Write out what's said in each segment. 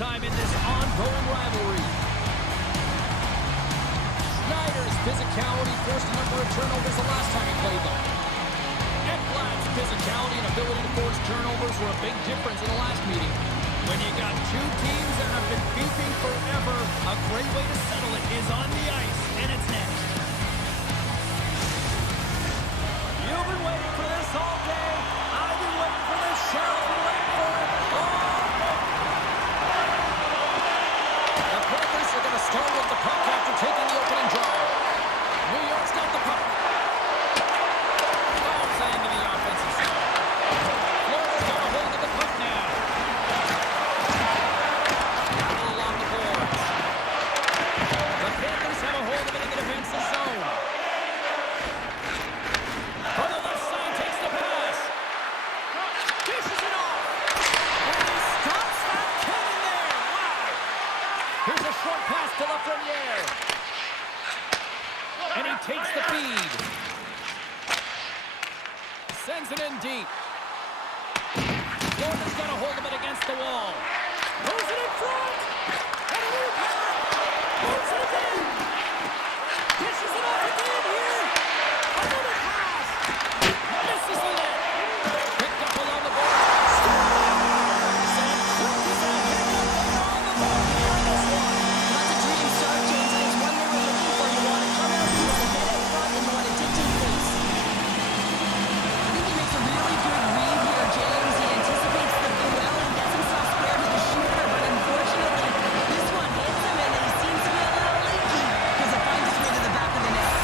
time in this ongoing rivalry. Schneider's physicality forced a number of turnovers the last time he played them. Ekblad's physicality and ability to force turnovers were a big difference in the last meeting. When you got two teams that have been beefing forever, a great way to settle it is on the ice, and it's next. You've been waiting for this all day. I've been waiting for this show. I've been waiting for it all day. The Panthers are going to start with the puck after taking the opening drive. New York's got the puck. Bounce into the offensive zone. Florida's got a hold of the puck now. Battle along the boards. The Panthers have a hold of it in the defensive zone. On the left side, takes the pass. Dishes it off. And he stops that cannon there. Wow. Here's a short pass to Lafreniere. And he takes the feed. Sends it in deep. Florida's got a hold of it against the wall. Moves it in front. And a rebound. Moves it again. Dishes it off again here. Another pass. Misses the net. Picked up along the boards. Sam Quick is going to pick up along the board here in this one. Not the dream start, James. It's one they were looking for. You want to come out, you want to get out front, and you want to ditch in face. I think he makes a really good read here, James. He anticipates the well and gets himself square to the shooter, but unfortunately, this one hits him, and he seems to be a little leaky because it finds its way to the back of the net.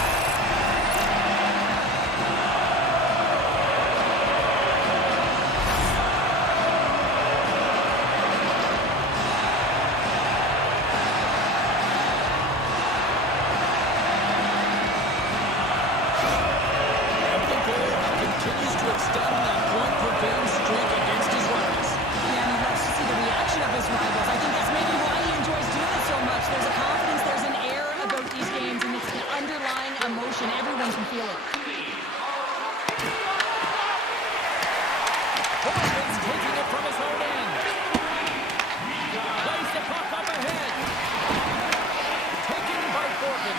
Everton goal continues to extend that point-per-game streak against his rivals. Yeah, and he loves to see the reaction of his rivals. I think that's maybe why he enjoys doing it so much. There's a confidence, there's an air about these games, and it's an underlying emotion. Everyone can feel it. Borman's taking it from his own end. Plays the puck up ahead. Taken by Borman.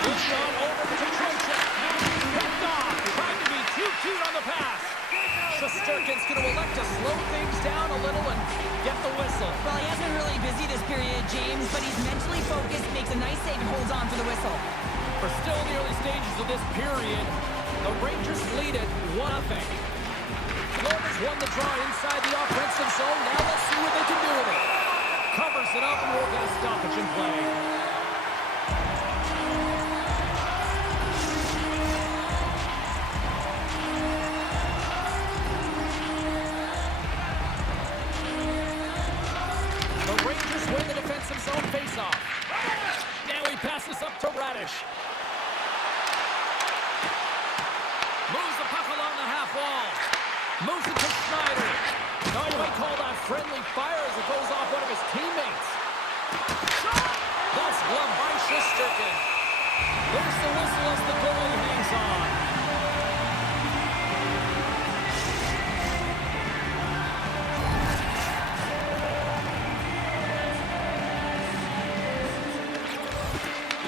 It's gone over to Trocheck. Picked off. Trying to be too cute on the pass. Shesterkin's going to elect to slow things down a little and get the whistle. Well, he hasn't been really busy this period, James, but he's mentally focused, makes a nice save, and holds on for the whistle. We're still in the early stages of this period. The Rangers lead it 1-0. Florida's won the draw inside the offensive zone. Now let's see what they can do with it. Covers it up and we'll get a stoppage in play. The Rangers win the defensive zone faceoff. Now he passes up to Radish. Moves the puck along the half wall. Moves it to Schneider. Now you might call that friendly fire as it goes off one of his teammates. Shot! That's gloved by Shesterkin. There's the whistle as the goalie hangs on.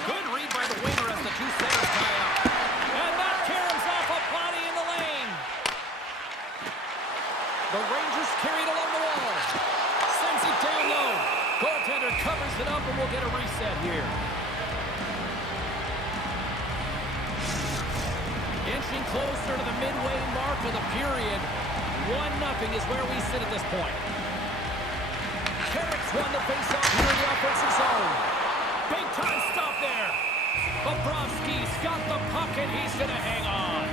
Good read by the winger as the two centers tie up. And that caroms off a body in the lane. The Rangers carried along the wall. Sends it down low. Goaltender covers it up and we'll get a reset here. Inching closer to the midway mark of the period. 1-0 is where we sit at this point. Carrick's won the faceoff here in the offensive zone. Big time stop there. Bobrovsky's got the puck and he's going to hang on.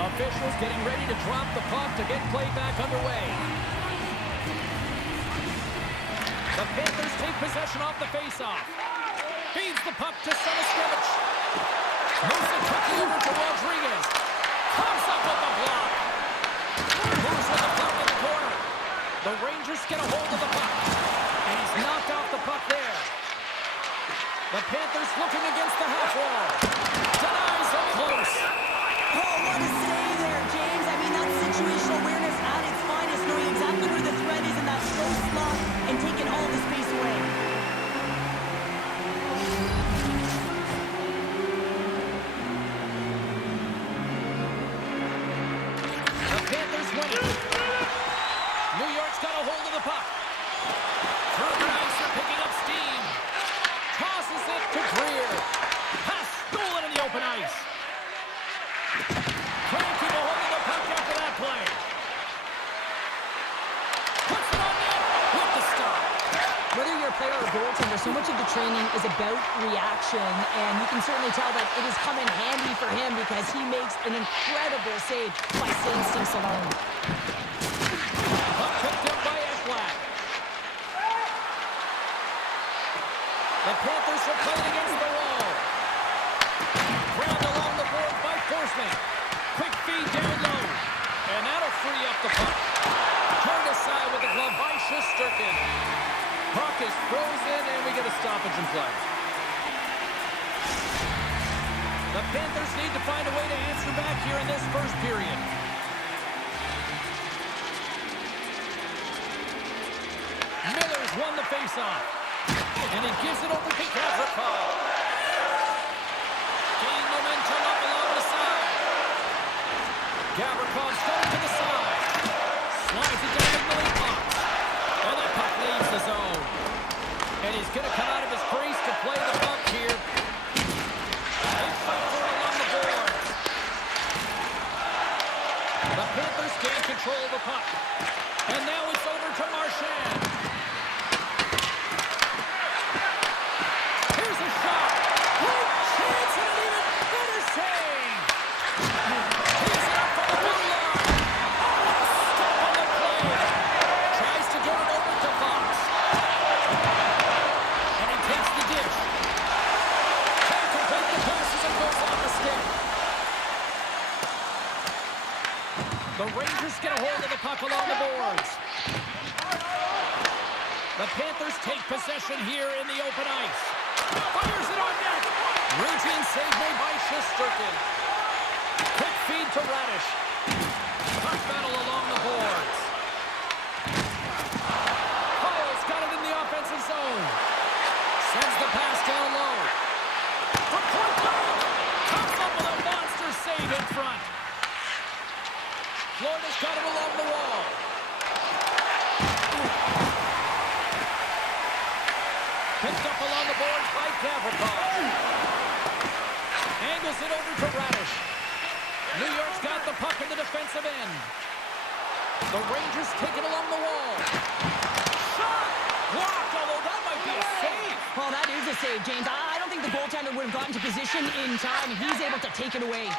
Officials getting ready to drop the puck to get play back underway. The Panthers take possession off the faceoff. Feeds the puck to Samaskevich. Moves it quickly over to Rodriguez. Comes up with the block. Moves with the puck in the corner. The Rangers get a hold of the puck. And he's knocked off the puck there. The Panthers looking against the half wall. Denies it close. Oh, what a save there, James. I mean, that's situational awareness at its of the puck. Through the ice, they're picking up steam. Tosses it to Greer. Pass stolen in the open ice. Can't keep a hold of the puck after that play. Puts it on net with the stop. Whether you're a player or a goaltender, so much of the training is about reaction, and you can certainly tell that it has come in handy for him because he makes an incredible save by staying stinks alone. Puck picked up by Ekblad. The Panthers are playing against the wall. Ground along the board by Forsman. Quick feed down low. And that'll free up the puck. Turned aside with the glove by Shesterkin. Puck is frozen, and we get a stoppage in play. The Panthers need to find a way to answer back here in this first period. Miller's won the faceoff. And he gives it over to Gavrikov. Gain momentum up along the side. Gavrikov's going to the side. Slides it diagonally box. And the puck leaves the zone. And he's going to come out of his crease to play the puck here. They fight for it along the boards. The Panthers gain control of the puck. And now it's over to Marchand. Here's a shot. Great chance and an even better save. He's it up from the blue line. Oh, step on the play. Tries to get it over to Fox. And he takes the dish. Can't complete the passes and goes off the stick. The Rangers get a hold of the puck along the boards. The Panthers take possession here in the open ice. Fires it on net. Routine save made by Shesterkin. Quick feed to Radish. Puck battle along the boards. Cole's got it in the offensive zone. Sends the pass down low. From point blank. Comes up with a monster save in front. Florida's got it along the wall. Picked up along the boards by Gavrikov. Angles it over to Radish. New York's got the puck in the defensive end. The Rangers take it along the wall. Shot! Blocked, although that might be a save. Well, that is a save, James. I don't think the goaltender would have gotten to position in time. He's able to take it away.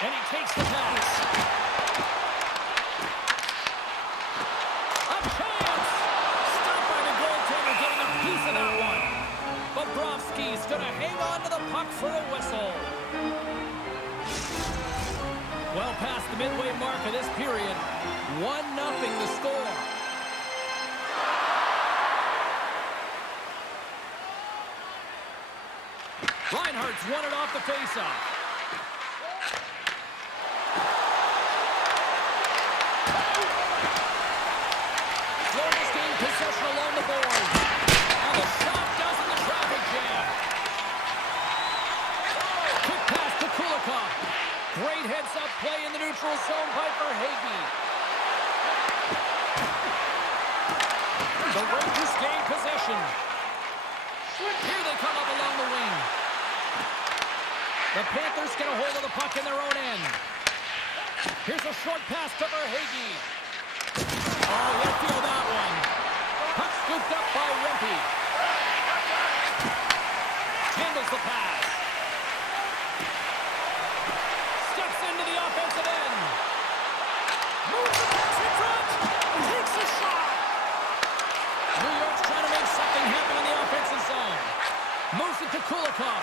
And he takes the pass. A chance! Stopped by the goaltender, getting a piece of that one. Bobrovsky's going to hang on to the puck for a whistle. Well past the midway mark of this period. 1-0 the score. Reinhardt's won it off the faceoff. Florida's gained possession along the boards. And the shot does in the traffic jam. Quick pass to Kulikov. Great heads-up play in the neutral zone by Verhaeghe. The Rangers gain possession. Here they come up along the wing. The Panthers get a hold of the puck in their own end. Here's a short pass to Verhaeghe. Oh, he'll feel that one. Puck scooped up by Rempe. Handles the pass. Steps into the offensive end. Moves the pass in front. Takes a shot. New York's trying to make something happen in the offensive zone. Moves it to Kulikov.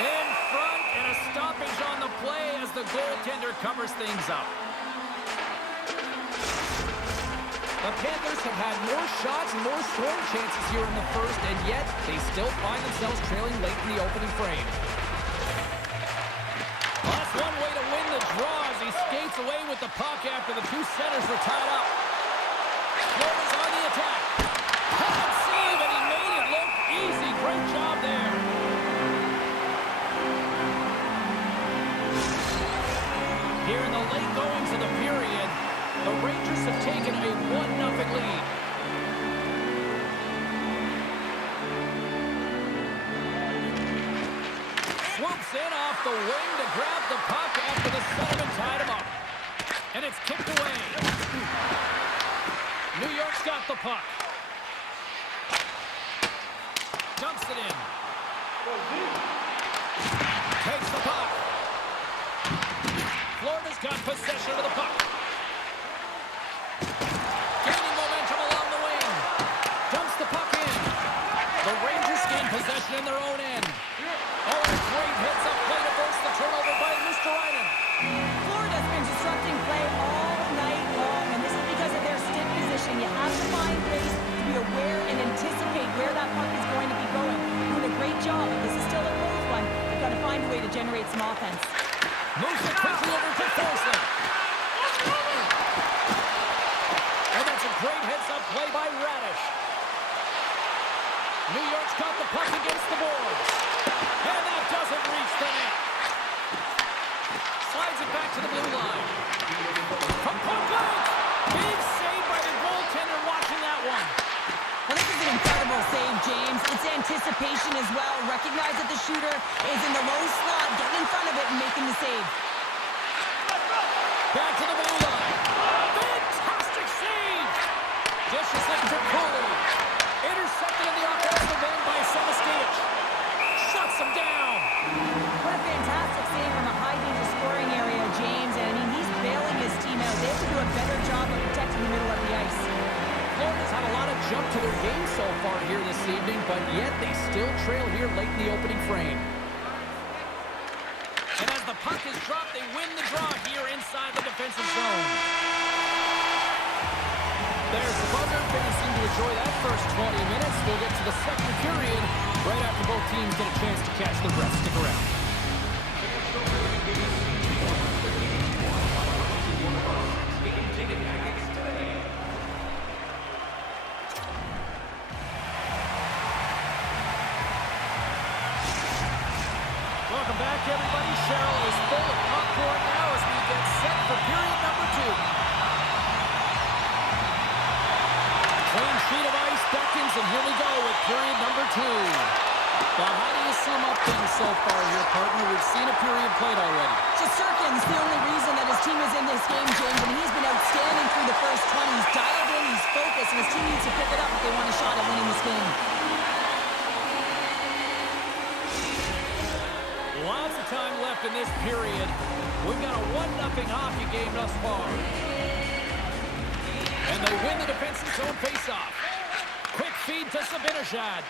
In front, and a stoppage on the play as the goaltender covers things up. The Panthers have had more shots and more scoring chances here in the first, and yet they still find themselves trailing late in the opening frame. Well, that's one way to win the draw as he skates away with the puck after the two centers were tied up. Florida's on the attack. Can't save, and he made it look easy. Great job there. Here in the late goings of the period, The Rangers have taken a 1-0 lead. Swoops in off the wing to grab the puck after the Sullivan tied him up. And it's kicked away. New York's got the puck. Dumps it in. Takes the puck. Florida's got possession of the puck. Gaining momentum along the wing. Dumps the puck in. The Rangers gain possession in their own end. Oh, a great hits up play to force the turnover by Mr. Ryden. Florida's been disrupting play all night long, and this is because of their stick position. You have to find ways to be aware and anticipate where that puck is going to be going. Doing a great job. This is still a close one. They've got to find a way to generate some offense. Moves it quickly over to Thorson. And that's a great hits-up play by Radish. New York's got the puck against the boards. And that doesn't reach the net. Slides it back to the blue line. From point blank. Big save by the goaltender watching that one. Well, this is an incredible save, James. It's anticipation as well. Recognize that the shooter is in the low slot, getting in front of it and making the save. Back to the blue line. Fantastic save. Dishes it to Cooley. Intercepted in the offensive end by Samaskevich. Shuts him down. What a fantastic save from a high-danger scoring area, James. And, I mean, he's bailing his team out. They have to do a better job of protecting the middle of the ice. Florida's had a lot of jump to their game so far here this evening, but yet they still trail here late in the opening frame. And as the puck is dropped, they win the draw here inside the defensive zone. There's the buzzer. Fans seem to enjoy that first 20 minutes. We'll get to the second period right after both teams get a chance to catch their breath. Stick around. Welcome back, everybody. Cheryl is full of popcorn now as we get set for period number 2. Clean sheet of ice beckons, and here we go with period number 2. Well, how do you sum up things so far here, partner? We've seen a period played already. Shesterkin's the only reason that his team is in this game, James, and he's been outstanding through the first 20. He's dialed in, he's focused, and his team needs to pick it up if they want a shot at winning this game. Lots of time left in this period. We've got a 1-0 hockey game thus far. And they win the defensive zone faceoff. Quick feed to Zibanejad.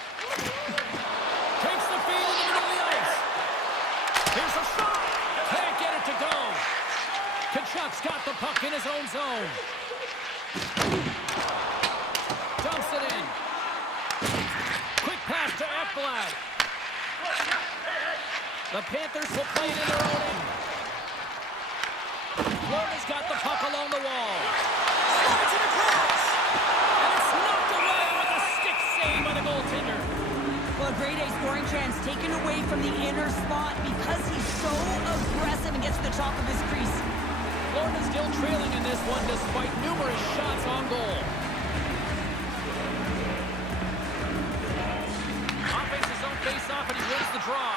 Takes the feed in the middle of the ice. Here's a shot. Can't get it to go. Kachuk's got the puck in his own zone. Dumps it in. Quick pass to Ekblad. The Panthers will play it in their own end. Florida's got the puck along the wall. Slides it across. And it's knocked away with a stick save by the goaltender. Well, a grade A scoring chance taken away from the inner spot because he's so aggressive and gets to the top of his crease. Florida's still trailing in this one despite numerous shots on goal. Offense his own face-off, and he wins the draw.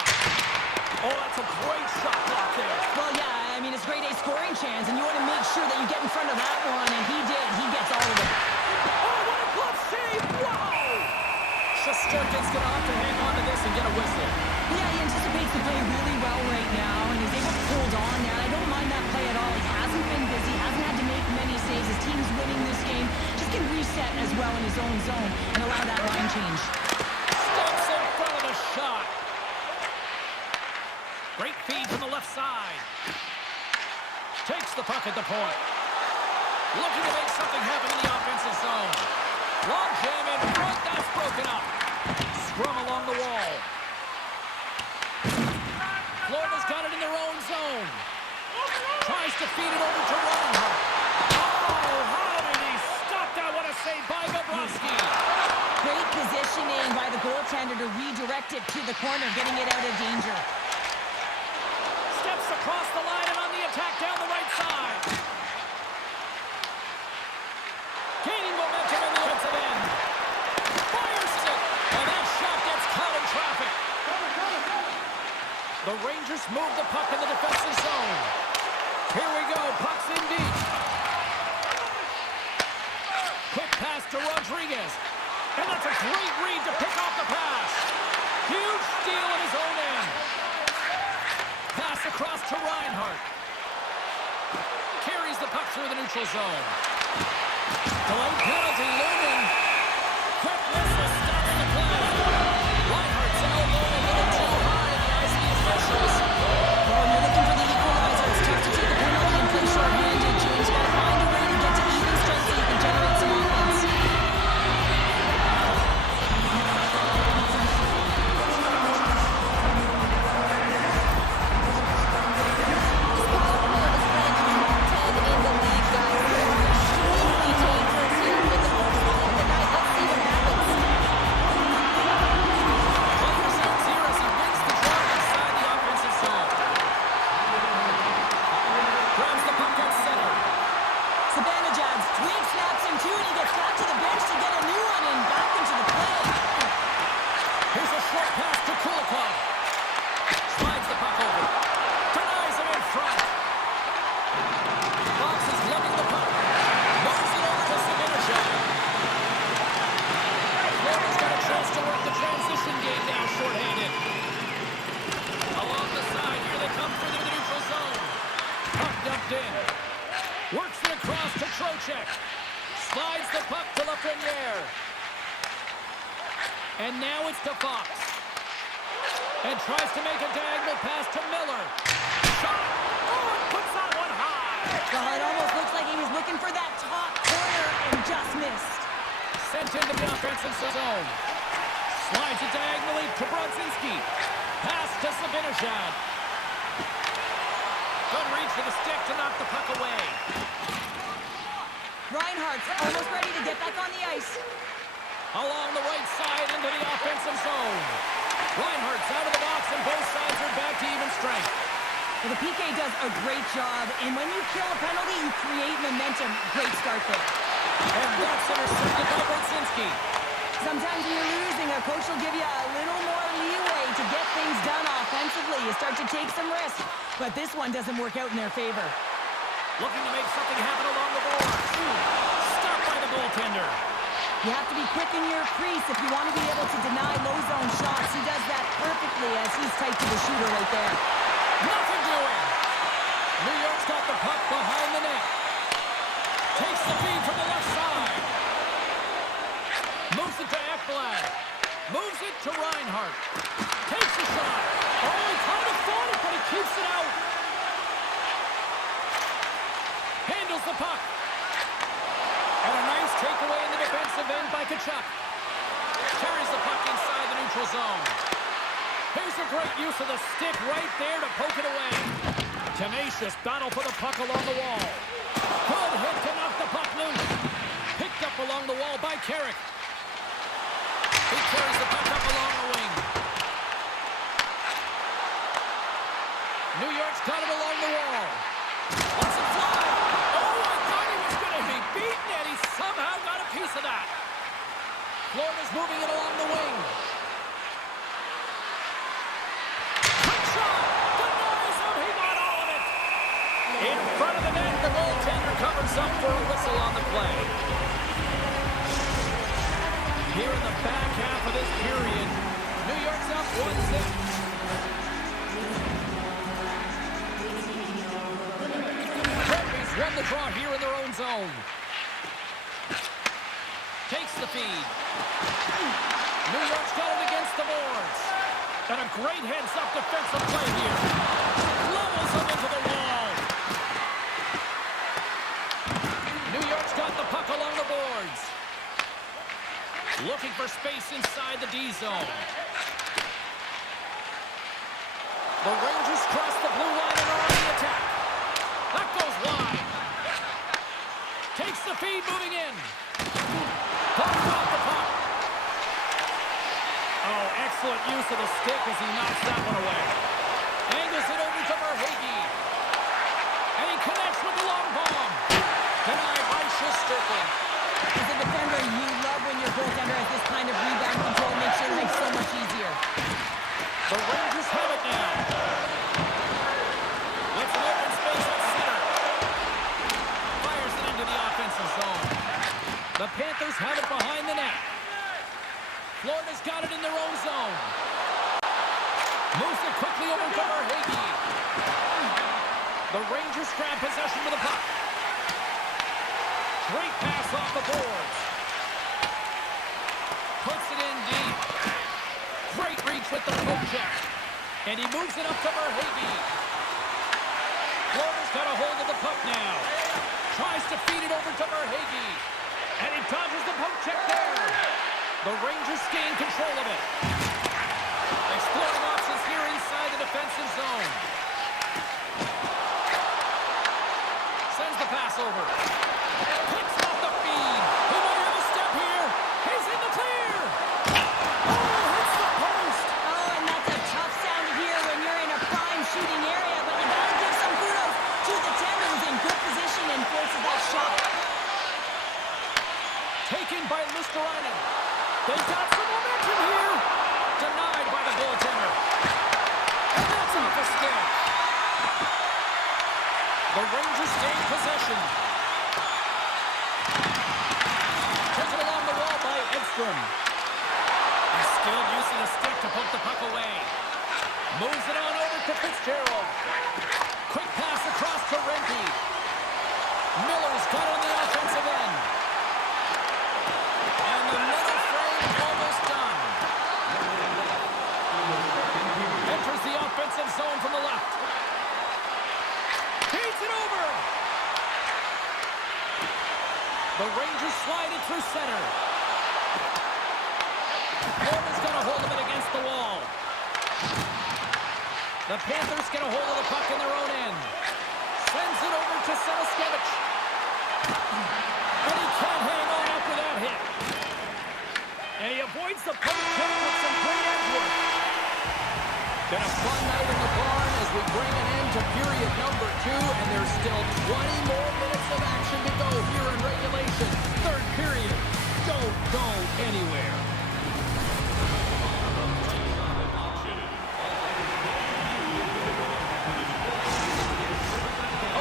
Oh, that's a great shot block there. Well, yeah, I mean, it's grade A scoring chance, and you want to make sure that you get in front of that one, and he did. He gets all of it. Oh, what a glove save! Wow! Shesterkin's going to have to hang on to this and get a whistle. Yeah, he anticipates the play really well right now, and he's able to hold on there. I don't mind that play at all. He hasn't been busy, hasn't had to make many saves. His team's winning this game. Just can reset as well in his own zone and allow that line change. Steps in front of the shot. Great feed from the left side. Takes the puck at the point. Looking to make something happen in the offensive zone. Long jam in front. That's broken up. Scrum along the wall. Florida's got it in their own zone. Tries to feed it over to Reinhart. Oh, how did he stop that? What a save by Bobrovsky. Great positioning by the goaltender to redirect it to the corner, getting it out of danger. Steps across the line and on the attack down the right side. Rangers move the puck in the defensive zone. Here we go. Puck's in deep. Quick pass to Rodriguez. And that's a great read to pick off the pass. Huge steal in his own end. Pass across to Reinhart. Carries the puck through the neutral zone. Delayed penalty looming. Quick whistle stops the play. Reinhart's elbow a little too high in the ice officials. Well, you're looking for the equalizer. It's tough to take a penalty and play short-handed, James. You gotta find a way to get to even strength so you can generate some offense. Works it across to Trocheck. Slides the puck to Lafreniere. And now it's to Fox. And tries to make a diagonal pass to Miller. Shot! Oh, puts that one high! Well, it almost looks like he was looking for that top corner and just missed. Sent into the offensive zone. Slides it diagonally to Brodzinski. Pass to Zibanejad. Good reach for the stick to knock the puck away. Reinhardt's almost ready to get back on the ice. Along the right side into the offensive zone. Reinhardt's out of the box and both sides are back to even strength. Well, the PK does a great job, and when you kill a penalty, you create momentum. Great start there. And that's intercepted by Brodzinski. Sometimes when you're losing, a coach will give you a little more leeway to get things done offensively. You start to take some risks, but this one doesn't work out in their favor. Looking to make something happen along the boards. Stopped by the goaltender. You have to be quick in your crease if you want to be able to deny low zone shots. He does that perfectly as he's tight to the shooter right there. Nothing doing. New York's got the puck behind the net. Takes the feed from the left side. Moves it to Ekblad. Moves it to Reinhart. Takes the shot. Oh, he kind of fought it, but he keeps it out. Handles the puck. And a nice takeaway in the defensive end by Tkachuk. Carries the puck inside the neutral zone. Here's a great use of the stick right there to poke it away. Tenacious battle for the puck along the wall. Good hit to knock the puck loose. Picked up along the wall by Carrick. He carries the puck up along the wing. New York's got it along the wall. Wants it fly. Oh, I thought he was going to be beaten, and he somehow got a piece of that. Florida's moving it along the wing. Quick shot. Denies him. He got all of it. In front of the net, the goaltender covers up for a whistle on the play. Here in the back half of this period, New York's up 1-0. Red won the draw here in their own zone. Takes the feed. New York's got it against the boards. And a great heads-up defensive play here. Levels him into the wall. New York's got the puck along the boards. Looking for space inside the D zone. The Rangers cross the blue line and are on the attack. That goes wide. Takes the feed, moving in. Pops off the puck. Oh, excellent use of the stick as he knocks that one away. Angles it over to Verhaeghe. And he connects with the long bomb. Denied by Shesterkin. As a defender, you love when your goaltender has this kind of rebound control. Makes your life so much easier. The Rangers have it now. Rangers have it behind the net. Florida's got it in their own zone. Moves it quickly over to Verhaeghe. The Rangers grab possession with the puck. Great pass off the boards. Puts it in deep. Great reach with the poke check. And he moves it up to Verhaeghe. Florida's got a hold of the puck now. Tries to feed it over to Verhaeghe. And he dodges the poke check there. The Rangers gain control of it. Exploring options here inside the defensive zone. Sends the pass over. Picks off the feed. He might have a step here. He's in the clear. Oh, hits the post. Oh, and that's a tough sound to hear when you're in a prime shooting area, but you gotta give some kudos to the Tender, who's in good position and forces that shot. Taken by Lusterainen. They've got some momentum here. Denied by the goaltender. And that's off a stick. The Rangers gain possession. Taken along the wall by Edstrom. He's skilled using a stick to poke the puck away. Moves it on over to Fitzgerald. Quick pass across to Renke. Miller's got on the offensive end. And the middle frame almost done. Enters the offensive zone from the left. Feeds it over. The Rangers slide it through center. Florida's got a hold of it against the wall. The Panthers get a hold of the puck in their own end. Sends it over to Selaskevich. And he can't hang on after that hit. And he avoids the poke check with some great edge work. Been a fun night in the barn as we bring an end to period number 2, and there's still 20 more minutes of action to go here in regulation. Third period. Don't go anywhere.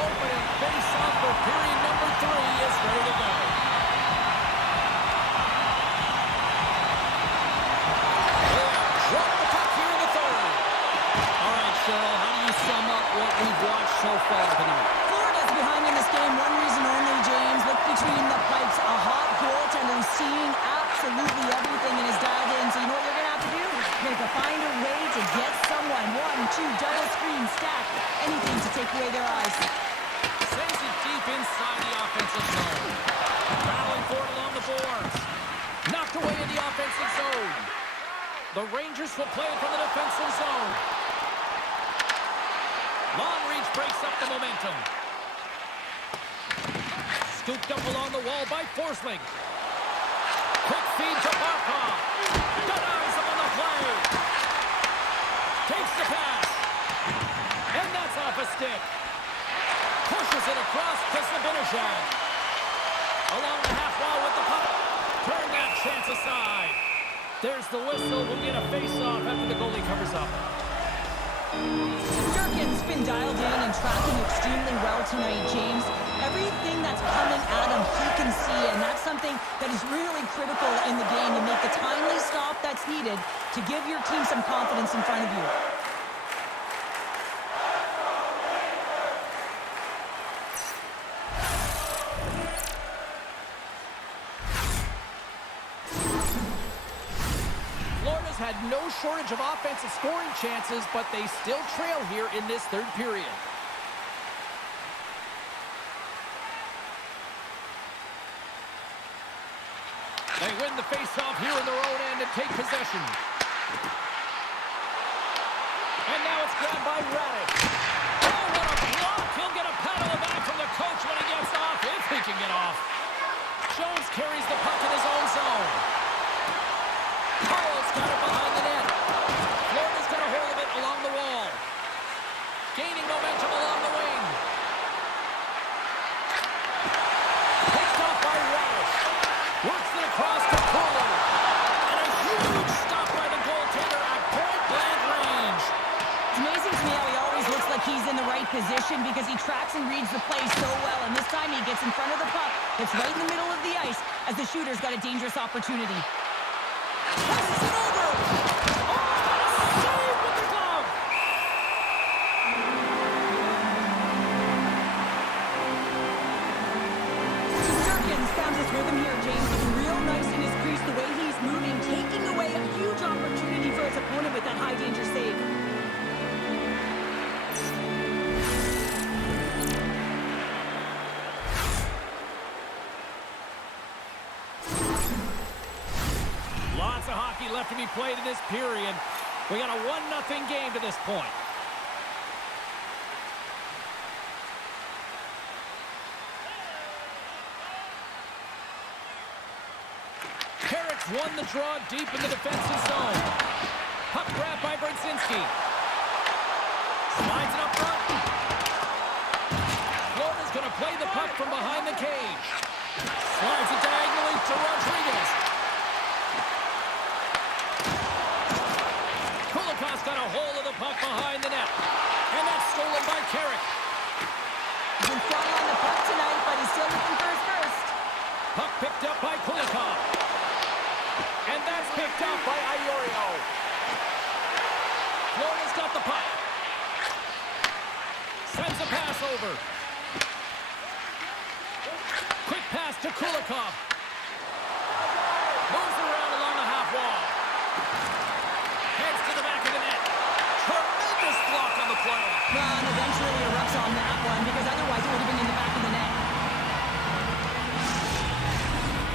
Opening face-off for period number 3 is ready to go. Drop the puck here in the third. All right, Cheryl, how do you sum up what we've watched so far tonight? Florida's behind in this game. One reason only, James. Look between the pipes. A hot goaltender who's seeing absolutely everything and is dialed in. So you know what you're going to have to do? You're going to find a way to get someone. 1, 2, double screen, stack. Anything to take away their eyes. Sends it deep inside the offensive zone. Battling for it along the boards. Knocked away in the offensive zone. The Rangers will play it from the defensive zone. Long reach breaks up the momentum. Scooped up along the wall by Forsling. Quick feed to Barkov. Denies him on the play. Takes the pass. And that's off a stick. Pushes it across to Zibanejad. Along the half wall with the puck. Turn that chance aside. There's the whistle. We'll get a face-off after the goalie covers up. Durkin's been dialed in and tracking extremely well tonight, James. Everything that's coming at him, he can see, and that's something that is really critical in the game. You make the timely stop that's needed to give your team some confidence in front of you. Had no shortage of offensive scoring chances, but they still trail here in this third period. They win the face-off here in their own end and take possession. And now it's grabbed by Radek. Oh, what a block! He'll get a pat on the back from the coach when he gets off, if he can get off. Jones carries the puck in his own zone. Carl's got it behind the net. Florida's got a hold of it along the wall. Gaining momentum along the wing. Picked off by Radish. Works it across to Kohler. And a huge stop by the goaltender at point-blank range. It's amazing to me how he always looks like he's in the right position because he tracks and reads the play so well. and this time he gets in front of the puck. It's right in the middle of the ice as the shooter's got a dangerous opportunity. Passes it over! Oh, save with the glove! Sturgeon's found his rhythm here, James. Looking real nice in his crease, the way he's moving, taking away a huge opportunity for his opponent with that high-danger save. Lots of hockey left to be played in this period. We got a 1-0 game to this point. Carrick's won the draw deep in the defensive zone. Puck grab by Brzezinski. Slides it up front. Florida's going to play the puck from behind the cage. Slides it diagonally to Rodriguez. Kulikov's got a hold of the puck behind the net. And that's stolen by Carrick. He's been strong on the puck tonight, but he's still looking for his first. Puck picked up by Kulikov. And that's picked up by Iorio. Florida's got the puck. Sends a pass over. Quick pass to Kulikov. Moves around along the half wall. Heads to the back of the net. Tremendous block on the play. Well, and eventually erupts on that one because otherwise it would have been in the back of the net.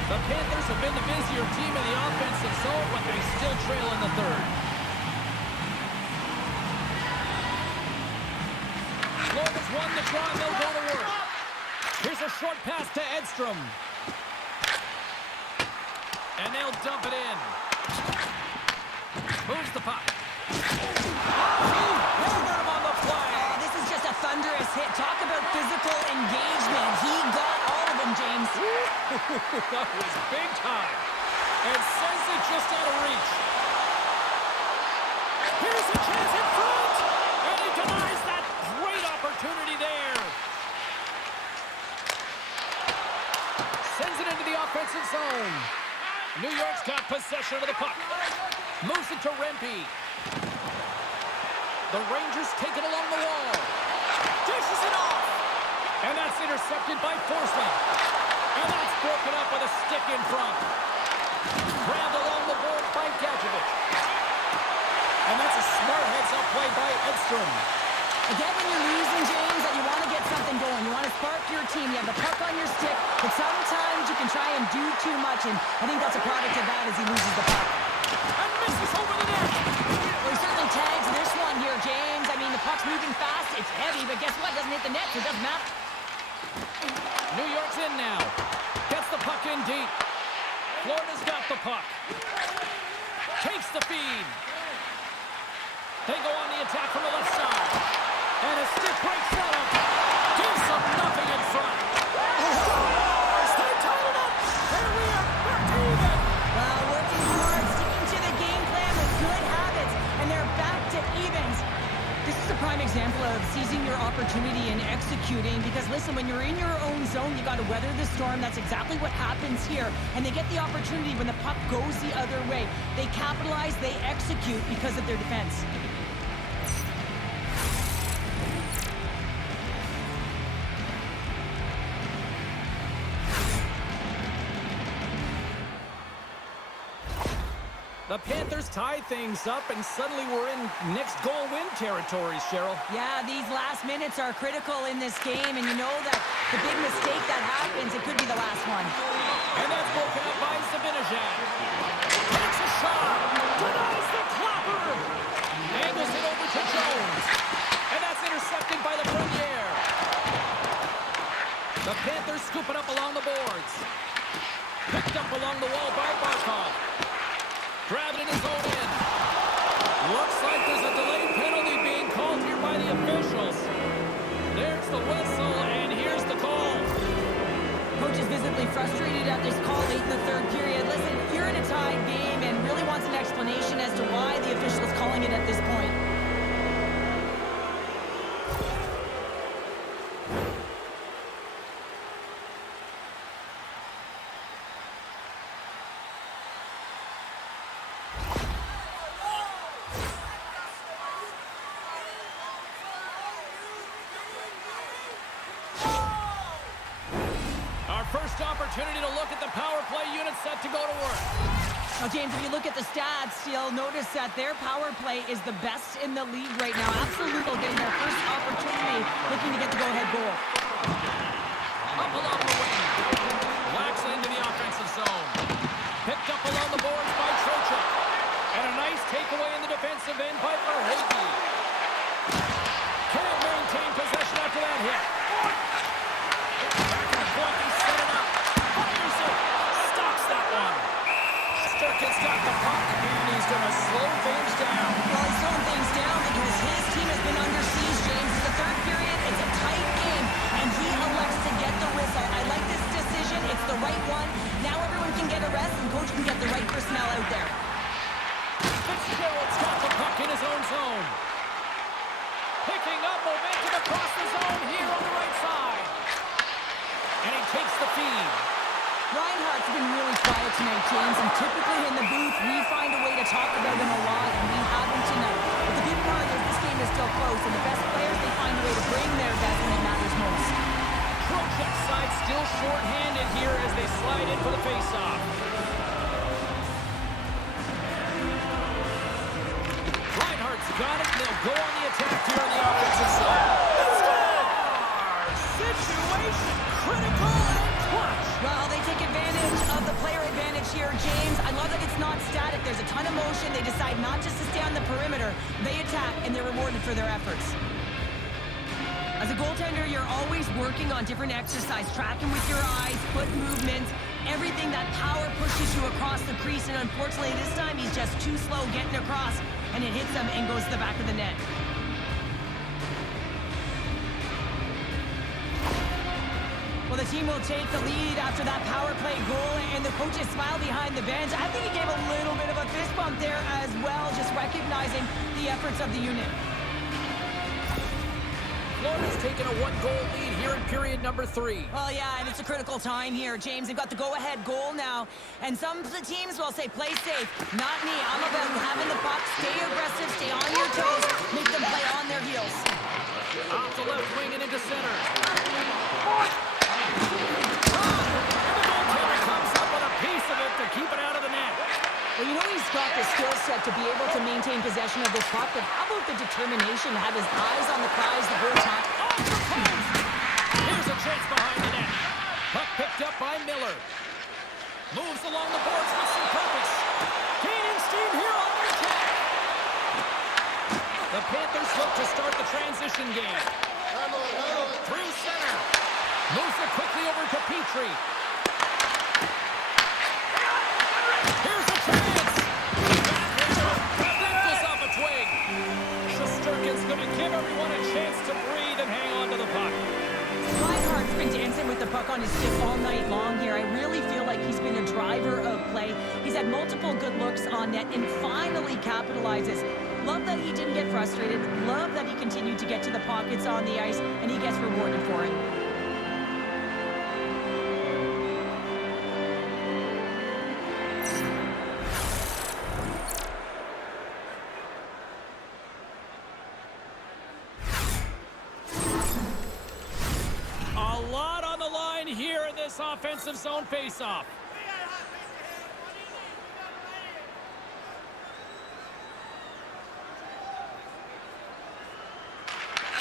The Panthers have been the busier team in the offensive zone, but they still trail in the third. Florida's won the draw, and they'll go to work. Here's a short pass to Edstrom. And they'll dump it in. Moves the puck. Hammered him on the play. Oh, this is just a thunderous hit. Talk about physical engagement. He got all of them, James. That was big time. And sends it just out of reach. Here's a chance in front. And he denies that great opportunity there. Sends it into the offensive zone. New York's got possession of the puck. Moves it to Rempe. The Rangers take it along the wall. Dishes it off. And that's intercepted by Forsling. And that's broken up with a stick in front. Grabbed along the boards by Gadjevich. And that's a smart heads-up play by Edstrom. Again, when you're losing, James, that you want to get something going. You want to spark your team. You have the puck on your stick. But sometimes you can try and do too much. And I think that's a product of that as he loses the puck. And misses over the net. Well, he certainly tags this one here, James. I mean, the puck's moving fast. It's heavy, but guess what? It doesn't hit the net, so it doesn't matter. New York's in now. Gets the puck in deep. Florida's got the puck. Takes the feed. They go on the attack from the left side. And a stick breaks out of. Gives them nothing in front. They tied it up. And we are back to even. Well, working hard, sticking to the game plan with good habits, and they're back to evens. This is a prime example of seizing your opportunity and executing because, listen, when you're in your own zone, you got to weather the storm. That's exactly what happens here. And they get the opportunity when the puck goes the other way. They capitalize, they execute because of their defense. The Panthers tie things up, and suddenly we're in next goal win territory, Cheryl. Yeah, these last minutes are critical in this game, and you know that the big mistake that happens, it could be the last one. And that's broken up by Zibanejad. Takes a shot. Denies the clapper. Angles it over to Jones. And that's intercepted by Lafreniere. The Panthers scoop it up along the boards. Picked up along the wall by Barkov. Grabbed in his own end. Looks like there's a delayed penalty being called here by the officials. There's the whistle, and here's the call. Coach is visibly frustrated at this call late in the third period. Listen, you're in a tied game and really wants an explanation as to why the official is calling it at this point. First opportunity to look at the power play unit set to go to work. Now, James, if you look at the stats, you'll notice that their power play is the best in the league right now. Absolutely getting their first opportunity, looking to get the go-ahead goal. Up along the wing. Whacks it into the offensive zone. Picked up along the boards by Trocheck. And a nice takeaway in the defensive end by Verhaeghe. Can't maintain possession after that hit. Back in the point, he set it up. Fires it. Stops that one. Sturkis got the puck, and he's going to slow things down. Well, he's slowing things down because his team has been under siege, James. In the third period, it's a tight game, and he elects to get the whistle. I like this decision. It's the right one. Now everyone can get a rest, and coach can get the right personnel out there. Fitzgerald's got the puck in his own zone. Picking up momentum across the zone here on the right side. And he takes the feed. Reinhardt's been really quiet tonight, James, and typically in the booth, we find a way to talk about him a lot, and we have him tonight. But the good part is this game is still close, and the best players, they find a way to bring their best when it matters most. Trocheck's side still short-handed here as they slide in for the face-off. Reinhardt's got it, and they'll go on the attack here on the offensive side. Situation critical and clutch. Well, they take advantage of the player advantage here, James. I love that it's not static. There's a ton of motion. They decide not just to stay on the perimeter. They attack, and they're rewarded for their efforts. As a goaltender, you're always working on different exercise, tracking with your eyes, foot movements, everything that power pushes you across the crease, and unfortunately this time he's just too slow getting across, and it hits him and goes to the back of the net. Well, the team will take the lead after that power play goal, and the coaches smile behind the bench. I think he gave a little bit of a fist bump there as well, just recognizing the efforts of the unit. Florida's taken a one-goal lead here in period number 3. Well, yeah, and it's a critical time here, James. They've got the go-ahead goal now, and some of the teams will say, play safe. Not me. I'm about having the puck, stay aggressive, stay on your toes, make them play on their heels. Off the left wing and into center. Comes up with a piece of it to keep it out of the net. Well, you know he's got the skill set to be able to maintain possession of this puck, but how about the determination to have his eyes on the prize the whole time? Off the post! Here's a chance behind the net. Puck picked up by Miller. Moves along the boards with some purpose. Gaining steam here on the attack. The Panthers look to start the transition game. Through center. Moves it quickly over to Petrie. Here's a chance. That was off a twig. Shesterkin's going to give everyone a chance to breathe and hang on to the puck. Reinhardt's been dancing with the puck on his stick all night long here. I really feel like he's been a driver of play. He's had multiple good looks on net and finally capitalizes. Love that he didn't get frustrated. Love that he continued to get to the pockets on the ice, and he gets rewarded for it. Here in this offensive zone faceoff.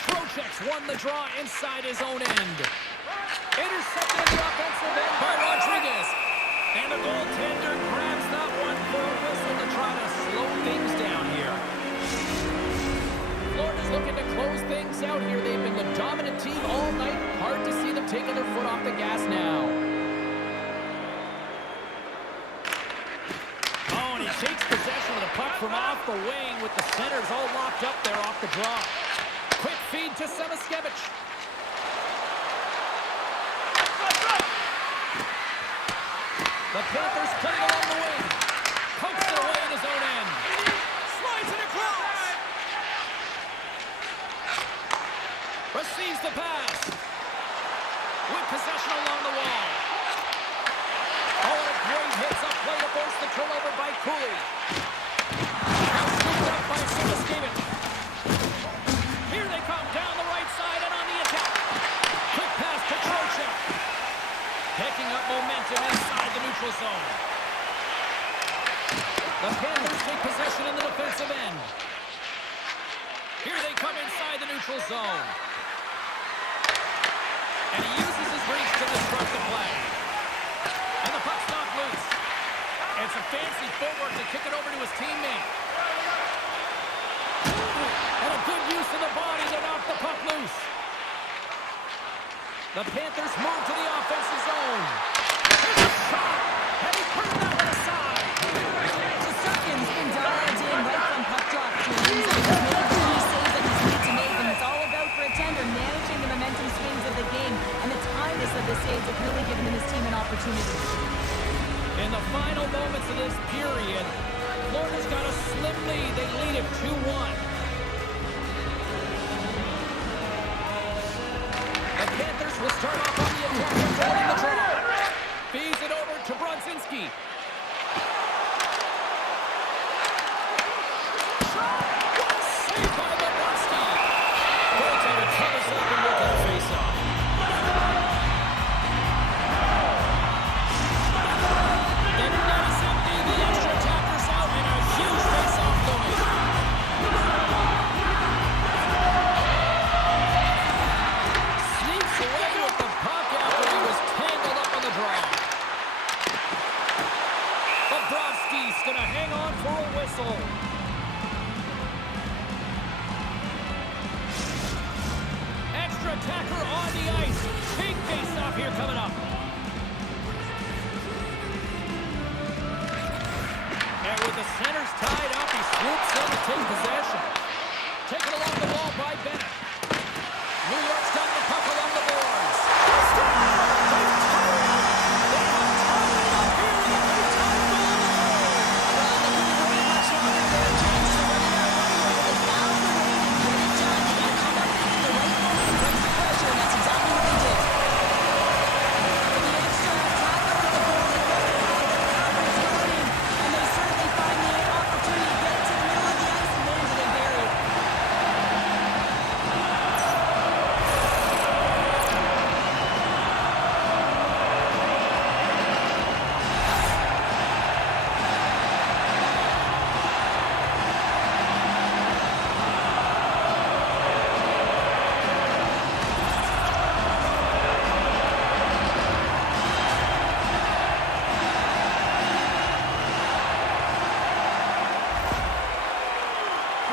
Trocheck's won the draw inside his own end. Intercepted in the offensive end by Rodriguez. And the goaltender grabs that one for a whistle to try to slow things down here. Florida's looking to close things out here. They've been the dominant team all night. Hard to see them taking their foot off the gas now. Oh, and he takes possession of the puck from off the wing with the centers all locked up there off the draw. Quick feed to Samaskevich. The Panthers playing along the wing. Pokes it away in his own end. Slides it across. Receives the pass. With possession along the wall. Oh, and a great hits up play to force the turnover by Cooley. Now scooped up by Samaskevich. Here they come down the right side and on the attack. Quick pass to Trocheck. Picking up neutral zone. The Panthers take possession in the defensive end. Here they come inside the neutral zone. And he uses his reach to disrupt the play. And the puck's knocked loose. And some fancy footwork to kick it over to his teammate. And a good use of the body to knock the puck loose. The Panthers move to the offensive zone. Here's a shot. And he turned that one aside. Shesterkin's been dialed in right from puck drop, James. And he's made the key saves that he's need to make. And it's all about for a tender managing the momentum swings of the game. And the timeless of the saves have really given his team an opportunity. In the final moments of this period, Florida's got a slim lead. They lead it 2-1. The Panthers will start off on the attack after winning the draw. Feeds it over to Brodzinski. Saved by Bobrovsky. Goaltender covers up and will get a face-off. And the net is empty. The extra attacker's out and a huge face-off going. Sneaks away with the puck after he was tangled up on the draw. Bobrovsky's going to hang on for a whistle. Extra attacker on the ice. Big face-off here coming up. And with the centers tied up, he swoops in to take possession. Taken along the wall by Bennett. New York's got the puck along the boards.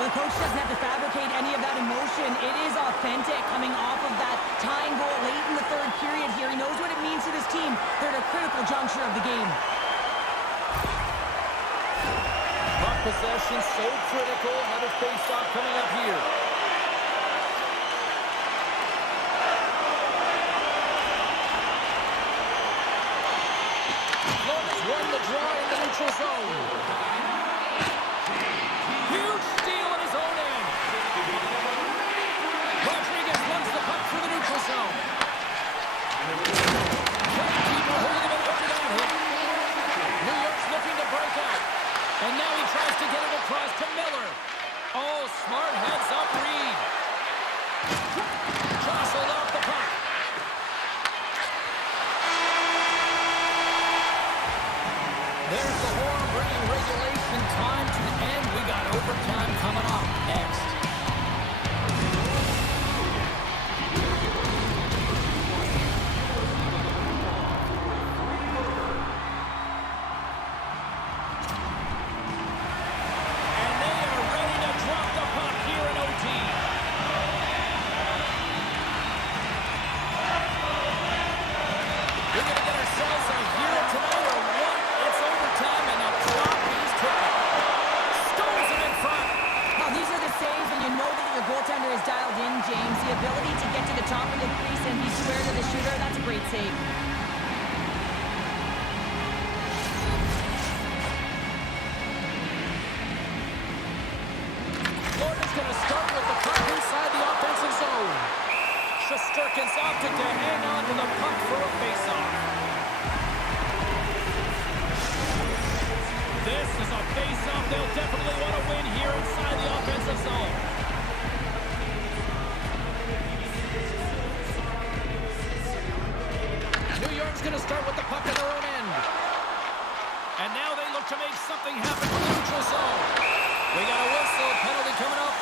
The coach doesn't have to fabricate any of that emotion. It is authentic coming off of that tying goal late in the third period here. He knows what it means to this team. They're at a critical juncture of the game. Puck possession so critical. Another face-off coming up here. Florida's won the draw in the neutral zone. Huge steal in his own end. Rodriguez runs the puck through the neutral zone. Keeper holding him after that hit. New York's looking to break out. And now he tries to get it across to Miller. Oh, smart heads-up read. Jostled off the puck. There's the horn bringing regulation time to an end. We got overtime coming up next. And they are ready to drop the puck here in OT. We're going to get ourselves a hero tonight or what? It's overtime and the clock is ticking. Stones him in front. Now, these are the saves when you know that your goaltender is dialed in, James. The ability to get to the top of the crease and be square to the shooter, that's a great save. Florida's going to start with the puck inside the offensive zone. Shesterkin's opted to hang on to the puck for a faceoff. This is a faceoff they'll definitely want to win here inside the offensive zone. New York's going to start with the puck in their own end. And now they look to make something happen from the neutral zone. We got a whistle. Penalty coming up.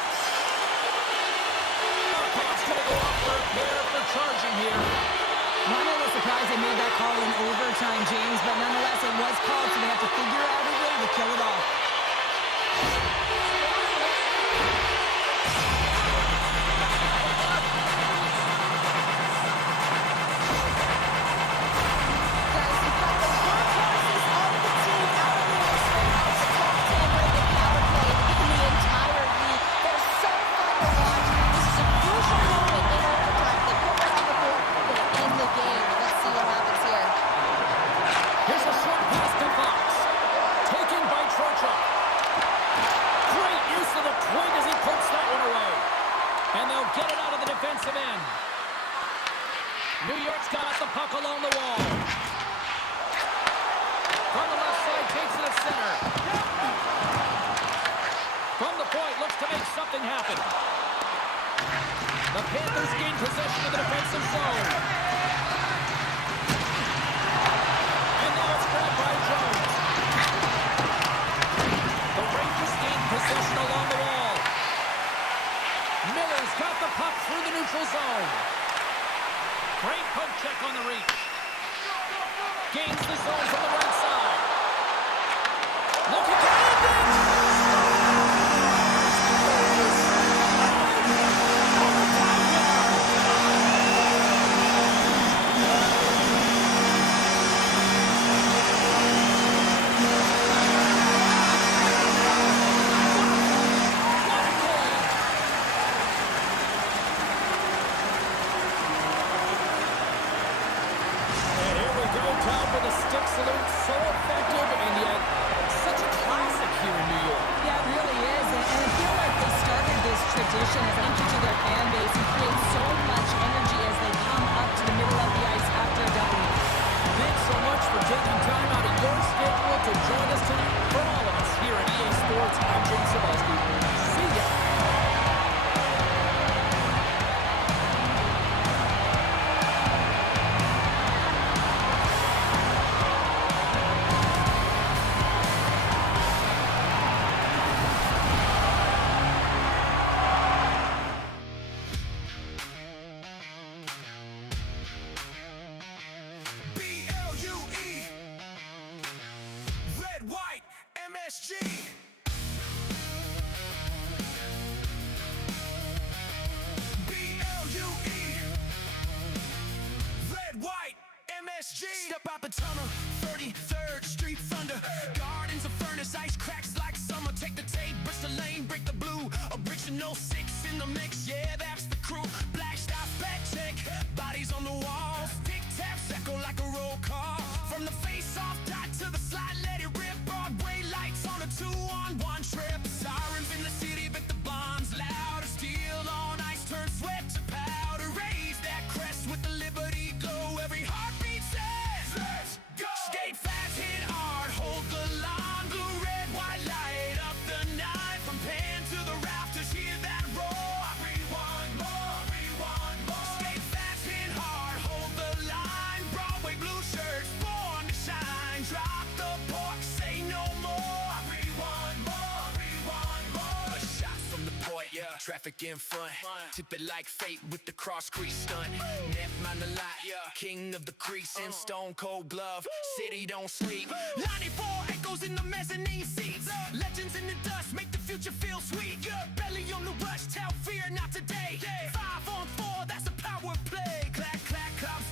The puck's going to go off for a pair for charging here. Well, I'm a little surprised they made that call in overtime, James, but nonetheless, it was called, so they have to figure out a way to kill it off. Get it out of the defensive end. New York's got the puck along the wall. From the left side, takes it at center. From the point, looks to make something happen. The Panthers gain possession of the defensive zone. And now it's grabbed by Jones. The Rangers gain possession along the wall. Miller's got the puck through the neutral zone. Great poke check on the reach. Gains the zone from the right side. Looking to end it! Stick salute, so effective, and yet such a classic here in New York. Yeah, it really is, and I feel like they started this tradition as an entry to their fan base and create so much energy as they come up to the middle of the ice after a W. Thanks so much for taking time out of your schedule to join us tonight. For all of us here at EA Sports, I'm James Cebulski. See ya. MSG. B-L-U-E. Red, white, MSG. Step out the tunnel, 33rd Street Thunder. Gardens of furnace, ice cracks like summer. Take the tape, burst the lane, break the blue. Original 6 in the mix, yeah, that's the crew. Black stop, back check, bodies on the walls. Tic taps echo like a roll call. From the face-off dot to the slide, let it rip. Broadway lights on a 2-on-1 trip. Sirens in the city, but the bombs louder. Steel on ice, turn sweat to powder. Raise that crest with the Liberty glow. Every heartbeat says, let's go. Skate fast, hit hard, hold the line. Blue, red, white, light up the night. From Pan to the rafters, hear that roar. Rewind more, rewind more. Skate fast, hit hard, hold the line. Broadway blue shirts, born to shine. Drop the pork, say no more. Rewind more, rewind more. Shots from the point, yeah. Traffic in front. Tip it like fate with the cross crease stunt. Net man the lot, yeah. King of the crease in stone cold glove. City don't sleep. 94 echoes in the mezzanine seats. Legends in the dust make the future feel sweet. Belly on the rush, tell fear not today. 5-on-4, that's a power play. Clack, clack, clap,